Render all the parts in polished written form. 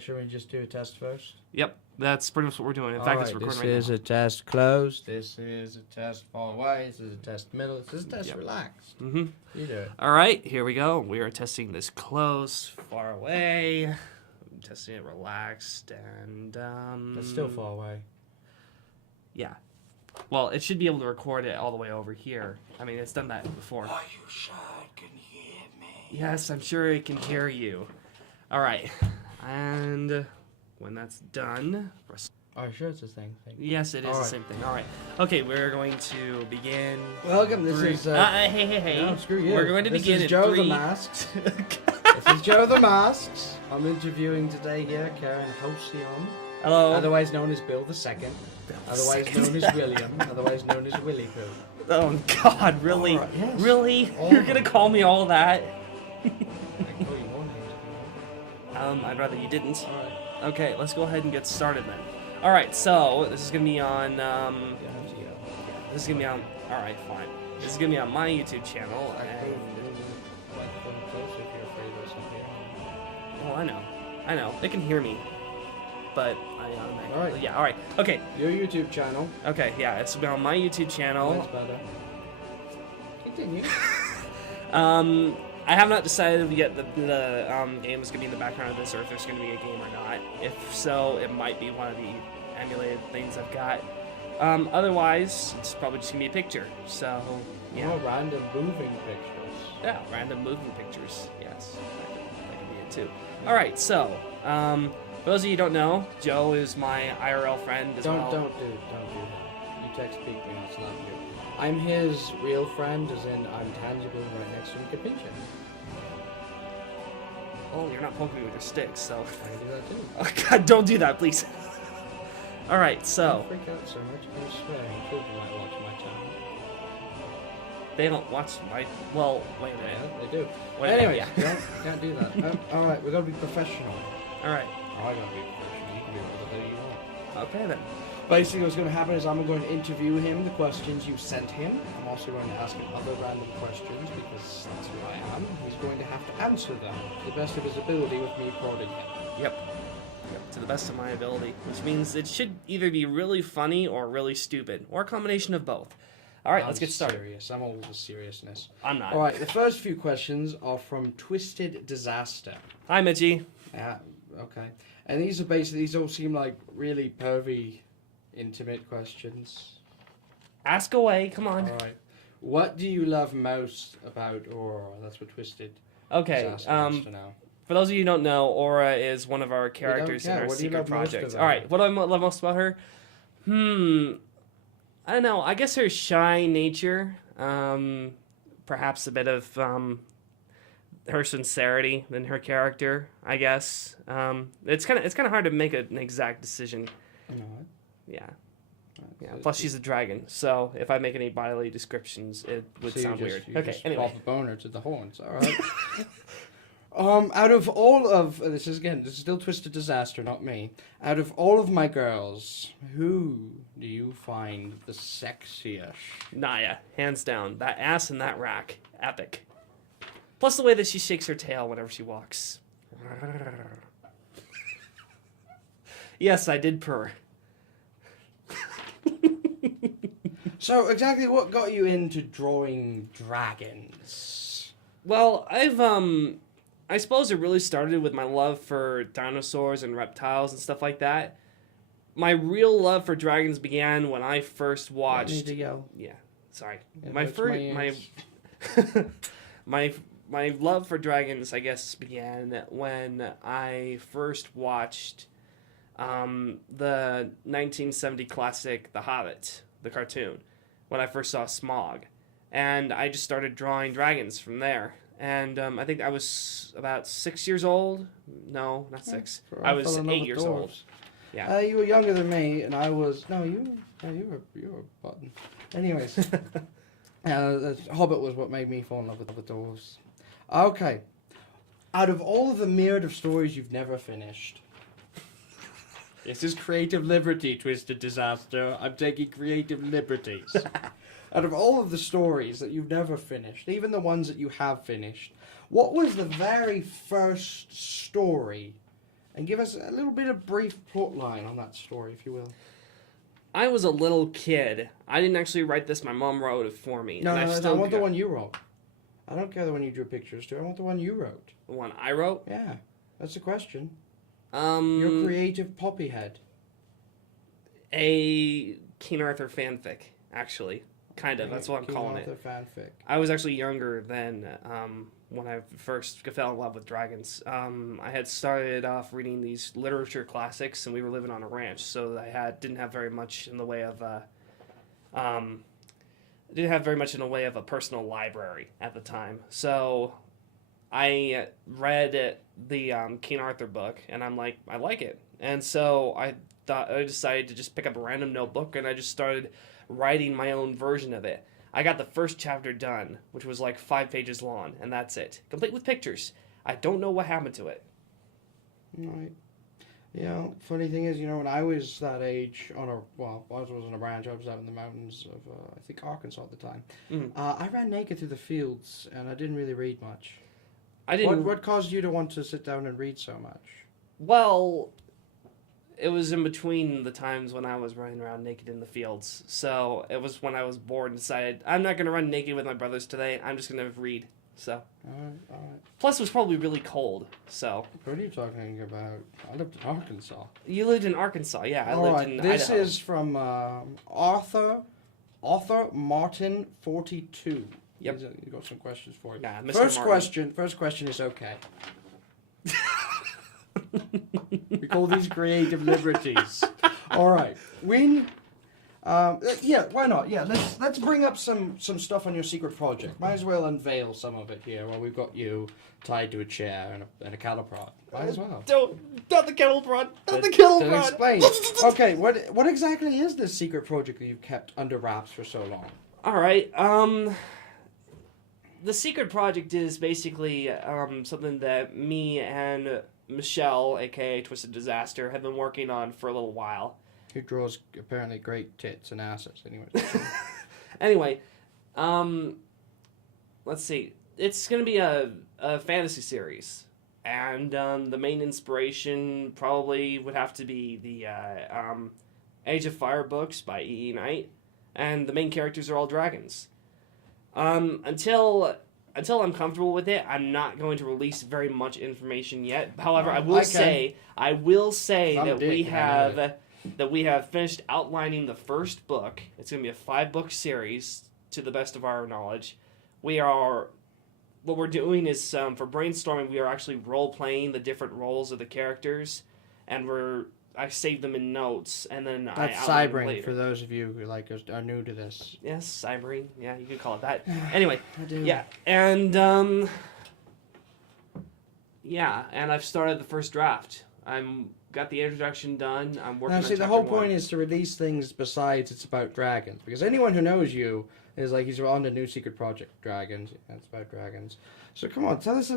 Alright, should we just do a test first? Yep, that's pretty much what we're doing. In fact, it's recording right now. This is a test closed. This is a test far away. This is a test middle. This is a test relaxed. Mm-hmm. You do it. Alright, here we go. We are testing this close, far away. I'm testing it relaxed, and It's still far away. Yeah. Well, it should be able to record it all the way over here. I mean, it's done that before. Are you sure it can hear me? Yes, I'm sure it can hear you. Alright, and when that's done... Are you sure it's the same thing? Yes, it is the same thing. Alright. Okay, we're going to begin... Welcome, this is... hey. No, screw you. We're going to begin in in Joe three... the Masks. This is Joe the Masks. I'm interviewing today here Kerian Halcyon. Hello. Otherwise known as Bill II. Otherwise known as William. Otherwise known as Willy Pooh. Oh, God, really? Right, yes. Really? All You're going to call me all that? I can call you one name. I'd rather you didn't. Alright. Okay, let's go ahead and get started then. Alright, so this is gonna be on this is gonna be on fine. This is gonna be on my YouTube channel and oh, I know. They can hear me. But Alright. yeah, alright. Okay. Your YouTube channel. Okay, yeah, it's on my YouTube channel. That's better. Continue. I have not decided yet that the game is going to be in the background of this, or if there's going to be a game or not. If so, it might be one of the emulated things I've got. Otherwise, it's probably just going to be a picture. So, yeah. More random moving pictures. Yeah, random moving pictures. Yes, that could be it too. All right, so for those of you who don't know, Joe is my IRL friend as well. Don't do that. You text speak me, it's not you. I'm his real friend, as in I'm tangible right next to him. Can pinch him. Oh, you're not poking me with your sticks, so. I can do that too. Oh God, don't do that, please. All right, so. Don't freak out so much. I'm swearing. Children might watch my channel. They don't watch my. Well, wait a minute. Yeah, they do. Wait a Anyways, minute, can't do that. All right, we're gonna be professional. All right. I gotta be professional. You can do whatever the hell you want. Okay then. Basically, what's going to happen is I'm going to interview him, the questions you sent him. I'm also going to ask him other random questions because that's who I am. He's going to have to answer them to the best of his ability with me prodding him. Yep. To the best of my ability, which means it should either be really funny or really stupid, or a combination of both. All right, let's get started. Serious. I'm all the seriousness. I'm not. All right, the first few questions are from Twisted Disaster. Hi, Mitchie. Yeah, okay. And these are basically, these all seem like really pervy, intimate questions. Ask away. Come on. All right. What do you love most about Aurora? That's what Twisted Okay. Disaster wants to know. For those of you who don't know, Aura is one of our characters in our secret project. All right. What do I love most about her? I don't know. I guess her shy nature. Perhaps a bit of her sincerity in her character. I guess. It's kind of hard to make an exact decision. Yeah. Yeah. Plus, she's a dragon, so if I make any bodily descriptions, it would sound weird. Okay. Anyway. Pop a boner to the horns. All right. Out of all of this is still Twisted Disaster, not me. Out of all of my girls, who do you find the sexiest? Naya, hands down. That ass and that rack, epic. Plus the way that she shakes her tail whenever she walks. Yes, I did purr. So exactly what got you into drawing dragons? Well, I suppose it really started with my love for dinosaurs and reptiles and stuff like that. My real love for dragons began when I first watched. I need to yell. Yeah, sorry. My love for dragons, I guess, began when I first watched the 1970 classic The Hobbit, the cartoon, when I first saw Smaug. And I just started drawing dragons from there. And I think I was about 6 years old. No, not 6. I was 8 years old. Yeah. You were younger than me, and I was... No, you were a button. Anyways. Hobbit was what made me fall in love with the dwarves. Okay. Out of all of the myriad of stories you've never finished... This is creative liberty, Twisted Disaster. I'm taking creative liberties. Out of all of the stories that you've never finished, even the ones that you have finished, what was the very first story and give us a little bit of brief plot line on that story, if you will. I was a little kid. I didn't actually write this. My mom wrote it for me. No, and I want the one you wrote. I don't care the one you drew pictures to. I want the one you wrote. The one I wrote? Yeah, that's the question. Your creative poppy head. A King Arthur fanfic, actually. Kind of. That's what I'm calling it. King Arthur fanfic. I was actually younger than when I first fell in love with dragons. I had started off reading these literature classics, and we were living on a ranch, so I didn't have very much in the way of a personal library at the time. So I read the King Arthur book, and I'm like, I like it, and so I decided to just pick up a random notebook, and I just started writing my own version of it. I got the first chapter done, which was like 5 pages long, and that's it. Complete with pictures. I don't know what happened to it. Right. Funny thing is, when I was that age, I was on a ranch, I was out in the mountains of, I think, Arkansas at the time. I ran naked through the fields, and I didn't really read much. What caused you to want to sit down and read so much? Well, it was in between the times when I was running around naked in the fields. So it was when I was bored and decided, I'm not going to run naked with my brothers today. I'm just going to read. So. All right. Plus, it was probably really cold. So. What are you talking about? I lived in Arkansas. You lived in Arkansas, yeah. I lived in This Idaho. is from Arthur Martin 42. Yep. You got some questions for you. Yeah, Mr. First question is okay. We call these creative liberties. All right. Why not? Yeah, let's bring up some stuff on your secret project. Might as well unveil some of it here while we've got you tied to a chair and a cattle prod. Might as well. Not the kettle prod. Not the kettle prod. Explain. Okay, what exactly is this secret project that you've kept under wraps for so long? All right. The secret project is basically something that me and Michelle, aka Twisted Disaster, have been working on for a little while. Who draws apparently great tits and asses, anyway. Anyway, let's see. It's going to be a fantasy series, and the main inspiration probably would have to be the Age of Fire books by E.E. Knight, and the main characters are all dragons. Until I'm comfortable with it, I'm not going to release very much information yet. However, I will say that we have finished outlining the first book. It's going to be a 5-book series, to the best of our knowledge. What we're doing is, for brainstorming, we are actually role-playing the different roles of the characters, and I saved them in notes, and then That's I outline them cybering later. for those of you who are new to this. Yes, cybering. Yeah, you could call it that. Anyway, I do. yeah, and and I've started the first draft. Got the introduction done. I'm working on the chapter whole 1. point is to release things besides it's about dragons. Because anyone who knows you is like, he's on the new secret project, dragons. Yeah, it's about dragons. So come on, can't you tell us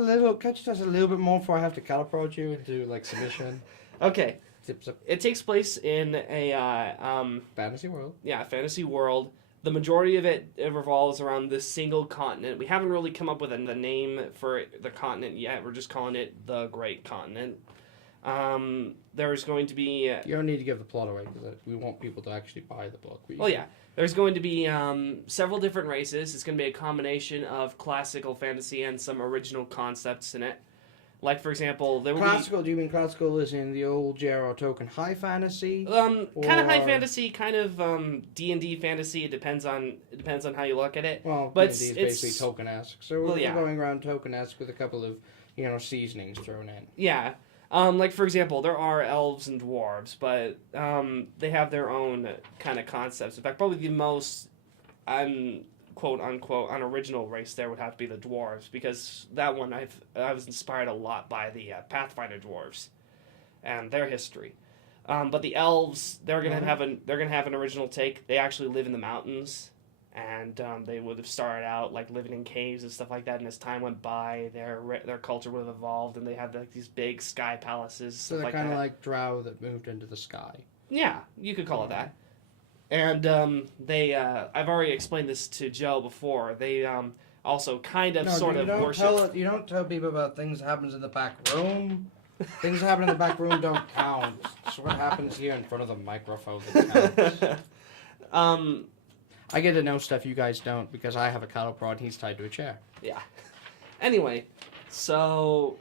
a little bit more before I have to caliprod you into submission? Okay. Tips up. It takes place in a Fantasy world. Yeah, fantasy world. The majority of it revolves around this single continent. We haven't really come up with the name for the continent yet. We're just calling it the Great Continent. There's going to be... You don't need to give the plot away because we want people to actually buy the book. There's going to be several different races. It's going to be a combination of classical fantasy and some original concepts in it. Like, for example, there will classical, do you mean classical as in the old J.R.R. Tolkien high fantasy? Kind of high fantasy, kind of D&D fantasy. It depends on how you look at it. Well, but D&D is basically Tolkien-esque. So we're going around Tolkien-esque with a couple of, seasonings thrown in. Yeah. Like, for example, there are elves and dwarves, but they have their own kind of concepts. In fact, probably the most quote-unquote unoriginal race there would have to be the dwarves, because that one I was inspired a lot by the Pathfinder dwarves and their history. But the elves, they're gonna have an original take. They actually live in the mountains, and they would have started out like living in caves and stuff like that. And as time went by, their culture would have evolved, and they have these big sky palaces. So they're kind of like drow that moved into the sky. Yeah, you could call it that. And I've already explained this to Joe before. They also kind of You don't tell people about things that happens in the back room. Things that happen in the back room don't count. It's what happens here in front of the microphone that counts. I get to know stuff you guys don't because I have a cattle prod and he's tied to a chair. Yeah. Anyway, so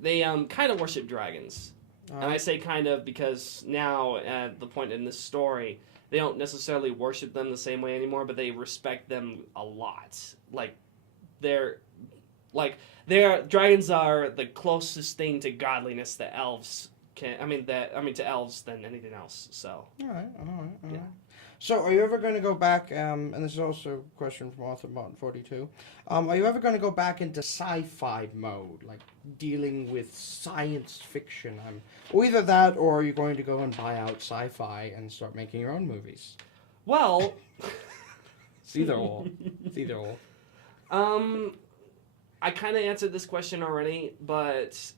they kind of worship dragons. And I say kind of because now, at the point in this story, they don't necessarily worship them the same way anymore, but they respect them a lot. Dragons are the closest thing to godliness that elves can. To elves than anything else. So. All right. So, are you ever going to go back? And this is also a question from Arthur Martin 42. Are you ever going to go back into sci-fi mode, like dealing with science fiction? Or either that, or are you going to go and buy out sci-fi and start making your own movies? Well, it's either or. It's either or. I kind of answered this question already, but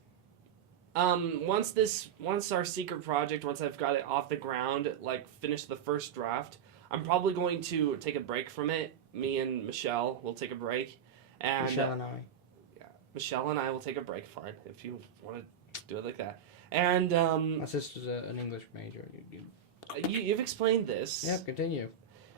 once our secret project, once I've got it off the ground, like finish the first draft, I'm probably going to take a break from it. Me and Michelle will take a break, and Michelle and I. Yeah, Michelle and I will take a break. Fine, if you want to do it like that. And my sister's an English major. You've explained this. Yeah, continue.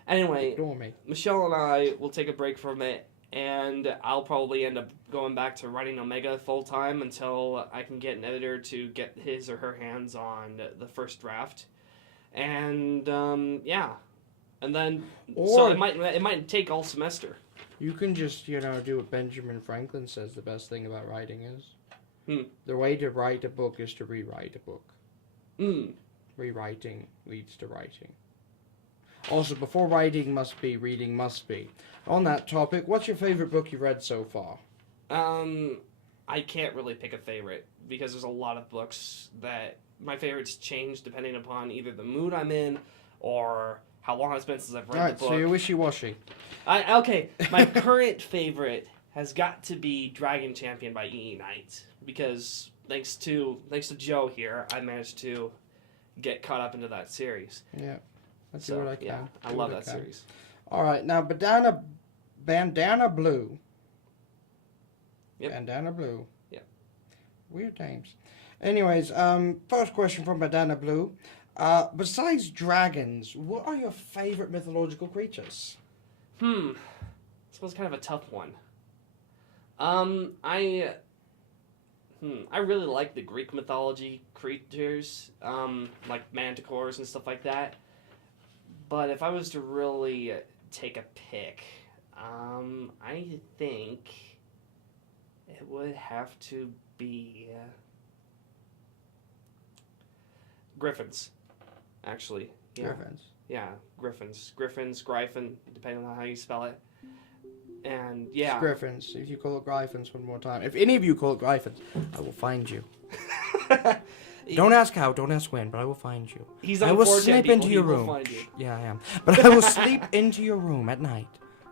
Anyway, Ignore me. Michelle and I will take a break from it. And I'll probably end up going back to writing Omega full time until I can get an editor to get his or her hands on the first draft. And yeah, and then so it might take all semester. You can just do what Benjamin Franklin says the best thing about writing is. The way to write a book is to rewrite a book. Rewriting leads to writing. Also, before writing must be, reading must be. On that topic, what's your favorite book you've read so far? I can't really pick a favorite because there's a lot of books that my favorites change depending upon either the mood I'm in or how long it's been since I've read the book. So you're wishy-washy. Okay, my current favorite has got to be Dragon Champion by E.E. Knight because thanks to Joe here, I managed to get caught up into that series. Yeah. Let's do what I can. Yeah, I love that series. All right, now Bandana Blue. Yep. Bandana Blue. Yep. Weird names. Anyways, first question from Bandana Blue. Besides dragons, what are your favorite mythological creatures? I suppose kind of a tough one. I really like the Greek mythology creatures, like manticores and stuff like that. But if I was to really take a pick, I think it would have to be griffins, actually. Yeah. Griffins. Yeah, griffins. Griffins, Gryphon, depending on how you spell it. And yeah. It's griffins. If you call it Gryphons one more time. If any of you call it Gryphons, I will find you. Don't ask how, don't ask when, but I will find you. I will slip into your room. Yeah, I am. But I will sleep into your room at night.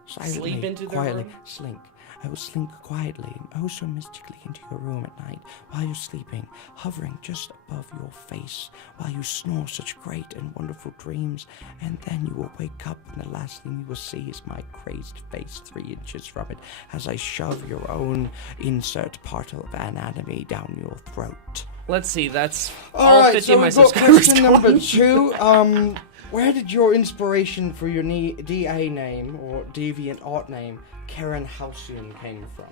Silently, Sleep into the quietly, room? slink. I will slink quietly and oh so mystically into your room at night while you're sleeping, hovering just above your face while you snore such great and wonderful dreams, and then you will wake up and the last thing you will see is my crazed face 3 inches from it as I shove your own insert part of anatomy down your throat. Let's see, that's all right, 50 so of my we've got subscribers. question number 2. Where did your inspiration for your DA name, or deviant art name, Kerian Halcyon, came from?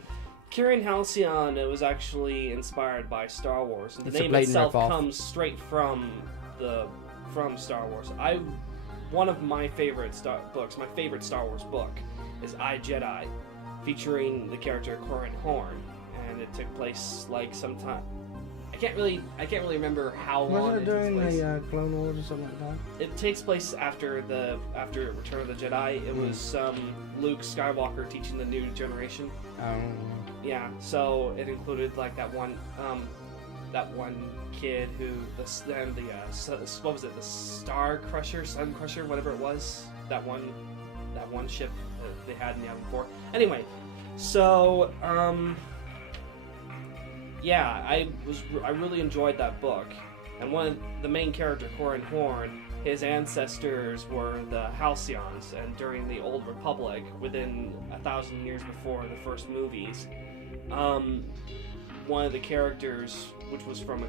Kerian Halcyon was actually inspired by Star Wars, and the It's a name blatant itself ripoff. comes straight from Star Wars. One of my favorite books, my favorite Star Wars book, is I, Jedi, featuring the character Corran Horn, and it took place like sometime. I can't really remember how long Wasn't it during takes place. the Clone Wars or something like that? It takes place after Return of the Jedi. It was Luke Skywalker teaching the new generation. Oh. Yeah, so it included like that one kid who what was it, the Star Crusher, Sun Crusher, whatever it was, that one ship that they had in the Yavin 4. Anyway, so yeah, I really enjoyed that book, and the main character, Corran Horn, his ancestors were the Halcyons, and during the Old Republic, within 1,000 years before the first movies, one of the characters which was from a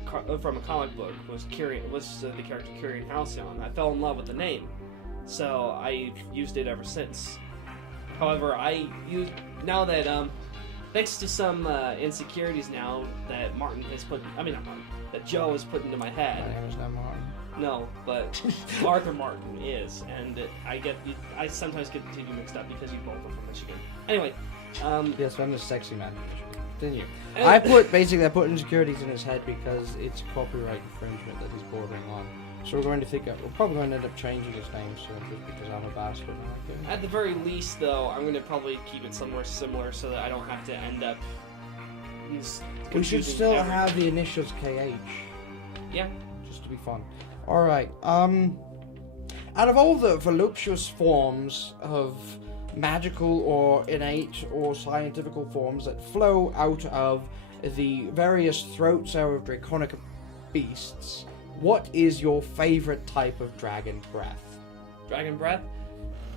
comic book, was Kerian, was the character Kerian Halcyon. I fell in love with the name, so I used it ever since. However, now that thanks to some insecurities now that that Joe has put into my head. My name is not Martin. No, but Arthur Martin is, and I sometimes get the two mixed up because you both are from Michigan. Anyway, yes, I'm the sexy man. Didn't you? I put insecurities in his head because it's copyright infringement that he's bordering on. So we're probably going to end up changing his name soon just because I'm a bastard. At the very least, though, I'm going to probably keep it somewhere similar so that I don't have to end up. We should still have the initials KH. Yeah. Just to be fun. Alright, out of all the voluptuous forms of magical or innate or scientifical forms that flow out of the various throats of draconic beasts, what is your favorite type of dragon breath? Dragon breath?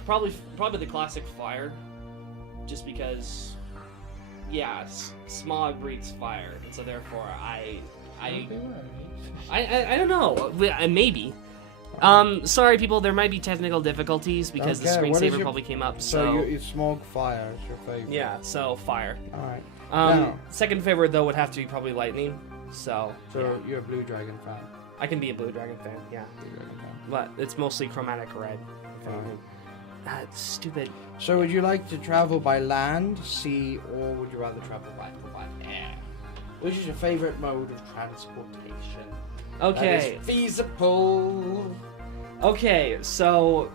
Probably the classic fire, just because, yeah, smog breathes fire, and so therefore I don't know. Maybe. Sorry, people. There might be technical difficulties because the screensaver probably came up. So your smog fire is your favorite. Yeah. So fire. All right. Second favorite though would have to be probably lightning. So yeah. You're a blue dragon fan. I can be a blue dragon fan. Yeah. Blue dragon fan. But it's mostly chromatic red. That's stupid. So would you like to travel by land, sea, or would you rather travel by air? Which is your favorite mode of transportation? Okay. That is feasible. Okay, so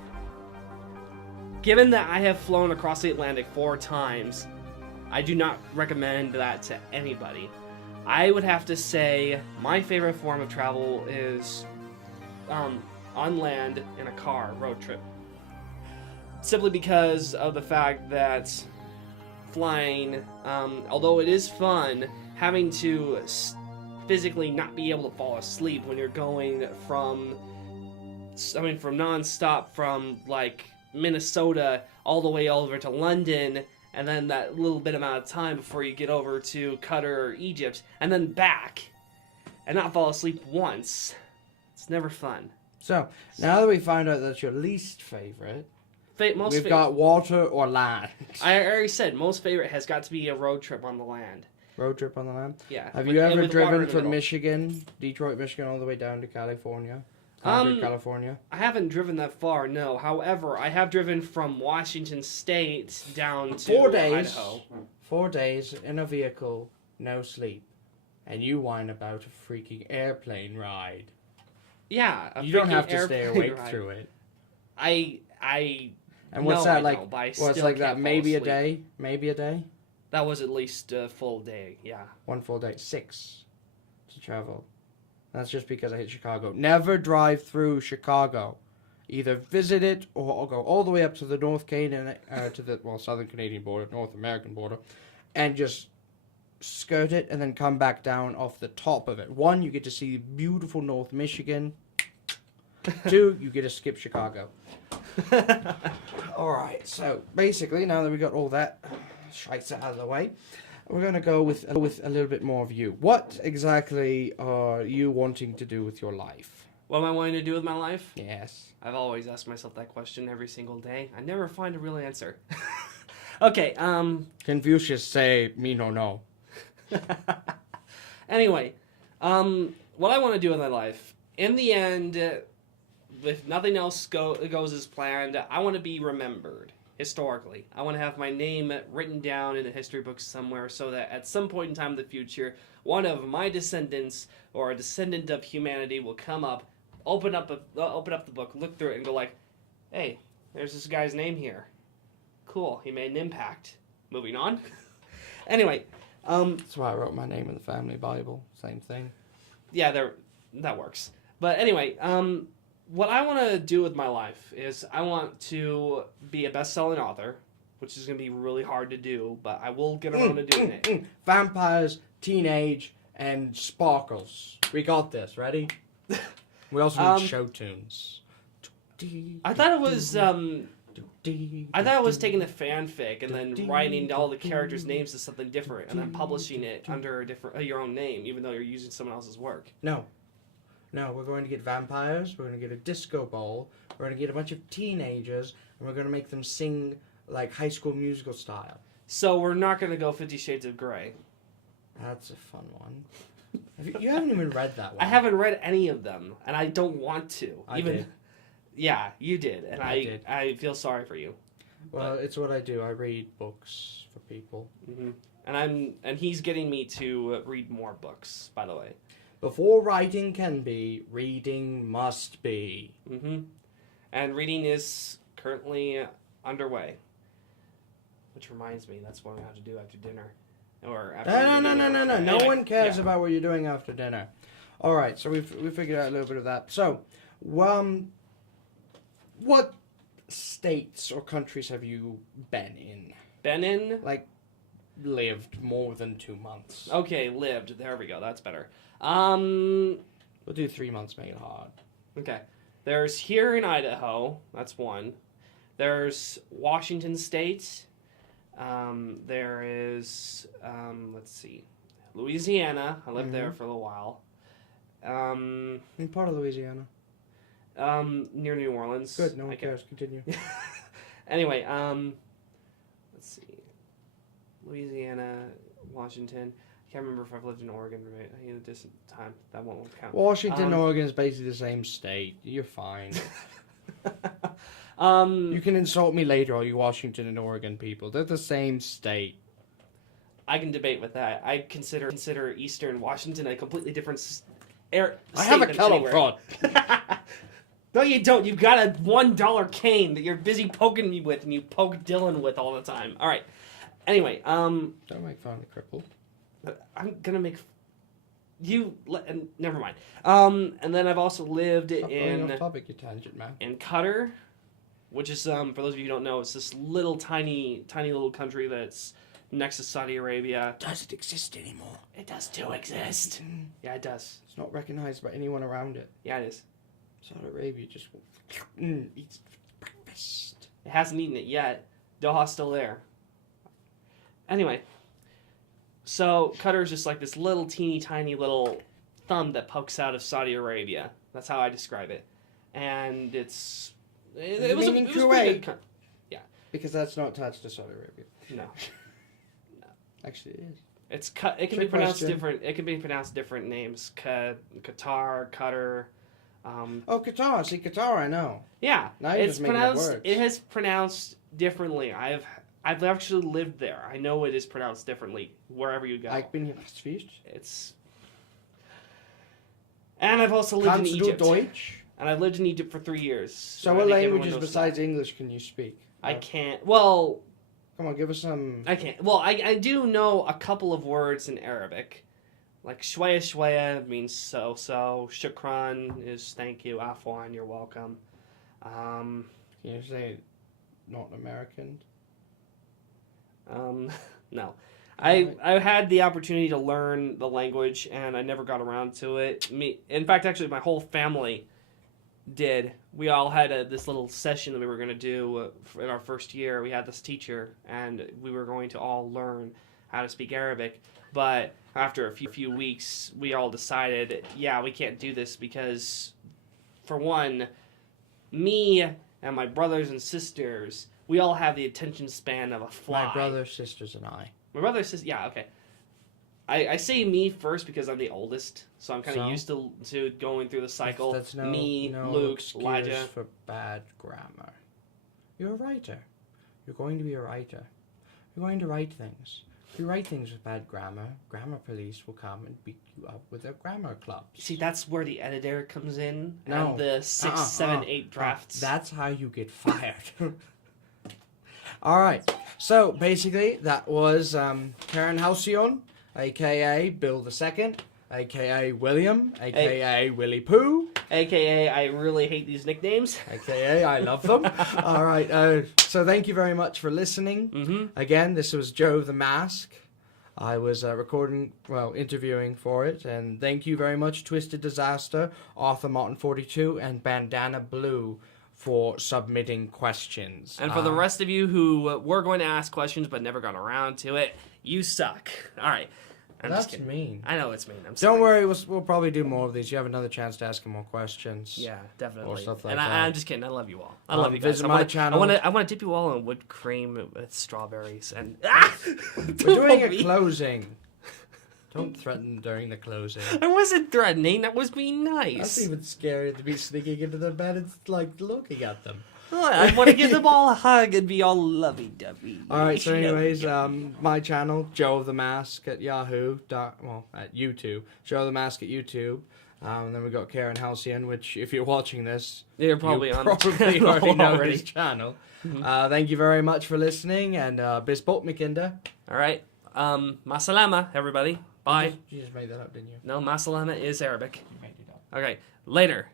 given that I have flown across the Atlantic 4 times, I do not recommend that to anybody. I would have to say my favorite form of travel is on land in a car, road trip. Simply because of the fact that flying, although it is fun, having to physically not be able to fall asleep when you're going from non-stop from like Minnesota all the way over to London, and then that little bit amount of time before you get over to Qatar or Egypt, and then back, and not fall asleep once. It's never fun. So, now that we find out that's your least favorite, we've got water or land. I already said most favorite has got to be a road trip on the land. Road trip on the land? Yeah. Have you ever driven from Michigan, Detroit, Michigan, all the way down to California? California? I haven't driven that far, no. However, I have driven from Washington State down to 4 days, Idaho. 4 days in a vehicle, no sleep. And you whine about a freaking airplane ride. Yeah, you don't have to stay awake through it. And what's that like? What's like that? Maybe a day? Maybe a day? That was at least a full day, yeah. 1 full day. 6 to travel. That's just because I hit Chicago. Never drive through Chicago. Either visit it or go all the way up to the Southern Canadian border, North American border, and just skirt it and then come back down off the top of it. 1, you get to see beautiful North Michigan. 2, you get to skip Chicago. Alright, so basically, now that we got all that shite out of the way, we're going to go with a little bit more of you. What exactly are you wanting to do with your life? What am I wanting to do with my life? Yes. I've always asked myself that question every single day. I never find a real answer. Okay, Confucius say, me no no. Anyway, what I want to do with my life, in the end, if nothing else goes as planned, I want to be remembered historically. I want to have my name written down in a history book somewhere so that at some point in time in the future, one of my descendants or a descendant of humanity will come up, open up the book, look through it, and go like, hey, there's this guy's name here. Cool, he made an impact. Moving on. Anyway. That's why I wrote my name in the family Bible. Same thing. Yeah, that works. But anyway, what I want to do with my life is I want to be a best-selling author, which is going to be really hard to do, but I will get around to doing it. Vampires, teenage, and sparkles. We got this. Ready? We also need show tunes. I thought it was I thought I was taking a fanfic and then writing all the characters' names as something different and then publishing it under a different your own name, even though you're using someone else's work. No, we're going to get vampires. We're going to get a disco ball. We're going to get a bunch of teenagers, and we're going to make them sing like High School Musical style. So we're not going to go 50 Shades of Grey. That's a fun one. You haven't even read that one. I haven't read any of them, and I don't want to. I did. Yeah, you did, and I did. I feel sorry for you. Well, it's what I do. I read books for people. Mm-hmm. And he's getting me to read more books, by the way. Before writing can be, reading must be. Mm-hmm. And reading is currently underway. Which reminds me, that's what I have to do after dinner. Or after No. Anyway, No one cares yeah. about what you're doing after dinner. All right, so we figured out a little bit of that. So, what states or countries have you been in? Been in? Like, lived more than 2 months. Okay, lived. There we go. That's better. We'll do 3 months, make it hard. Okay. There's here in Idaho. That's one. There's Washington State. There is, let's see, Louisiana. I lived there for a little while. In part of Louisiana. Near New Orleans. Good, no one cares. Continue. Anyway, let's see. Louisiana, Washington. I can't remember if I've lived in Oregon right in a distant time. That won't count. Washington and Oregon is basically the same state. You're fine. You can insult me later, all you Washington and Oregon people. They're the same state. I can debate with that. I consider Eastern Washington a completely different state. I have a kettle prod. No, you don't. You've got a $1 cane that you're busy poking me with, and you poke Dylan with all the time. All right. Anyway, Don't make fun of the cripple. I'm gonna make you. Never mind. And then I've also lived Stop going in off topic, you tangent man. in Qatar, which is for those of you who don't know, it's this little tiny little country that's next to Saudi Arabia. Does it exist anymore? It does too exist. Yeah, it does. It's not recognized by anyone around it. Yeah, it is. Saudi Arabia just eats breakfast. It hasn't eaten it yet. Doha's still there. Anyway, so Qatar's just like this little teeny tiny little thumb that pokes out of Saudi Arabia. That's how I describe it. And it was a pretty good yeah. Because that's not attached to Saudi Arabia. No. Actually, it is. It can be pronounced different. It can be pronounced different names. Qatar, Qatar. Qatar. See, Qatar, I know. Yeah, Now you're it's just making up pronounced. words. It is pronounced differently. I've actually lived there. I know it is pronounced differently wherever you go. Ich bin hier fast fish. It's. And I've also lived in Egypt. Deutsch? And I've lived in Egypt for 3 years. So what languages besides English can you speak? I can't. Well, come on, give us some. I can't. Well, I do know a couple of words in Arabic. Like shwaya shwaya means so. Shukran is thank you. Afwan, you're welcome. Can you say not American? No. I had the opportunity to learn the language, and I never got around to it. In fact, actually, my whole family did. We all had this little session that we were going to do in our first year. We had this teacher, and we were going to all learn how to speak Arabic. But after a few weeks, we all decided, yeah, we can't do this because, for one, me and my brothers and sisters, we all have the attention span of a fly. My brothers, sisters, and I. My brother, sister, yeah, okay. I say me first because I'm the oldest, so I'm kind of used to going through the cycle. That's no Luke, excuse Elijah. for bad grammar. You're a writer. You're going to be a writer. You're going to write things. If you write things with bad grammar, grammar police will come and beat you up with their grammar clubs. See, that's where the editor comes in, No. and the 6, 7, 8 drafts. That's how you get fired. All right. So basically, that was Kerian Halcyon, aka Bill II, aka William, aka Willie Pooh, AKA, I really hate these nicknames. aka I love them. All right. So thank you very much for listening. Mm-hmm. Again, this was Joe of the Mask. I was interviewing for it, and thank you very much, Twisted Disaster, Arthur Martin 42, and Bandana Blue for submitting questions. And for the rest of you who were going to ask questions but never got around to it, you suck. All right. I'm just that's kidding. mean. I know it's mean. I'm sorry. Don't worry, we'll probably do more of these. You have another chance to ask him more questions. Yeah, definitely. Or stuff like and that. I'm just kidding. I love you all. I love you guys. Visit my channel. I want to dip you all in whipped cream with strawberries and. We're doing a closing. Don't threaten during the closing. I wasn't threatening. That was being That's nice. even scarier to be sneaking into the bed and like looking at them. I want to give them all a hug and be all lovey-dovey. Alright, so anyways, my channel, Joe of the Mask at Yahoo, at YouTube. Joe of the Mask at YouTube. And then we got Kerian Halcyon, which if you're watching this, You're probably on the probably channel already know already. his channel. Thank you very much for listening, and bis bot Mikinda. All right. Masalama, everybody. Bye. You just made that up, didn't you? No, masalama is Arabic. You made it up. Okay. Later.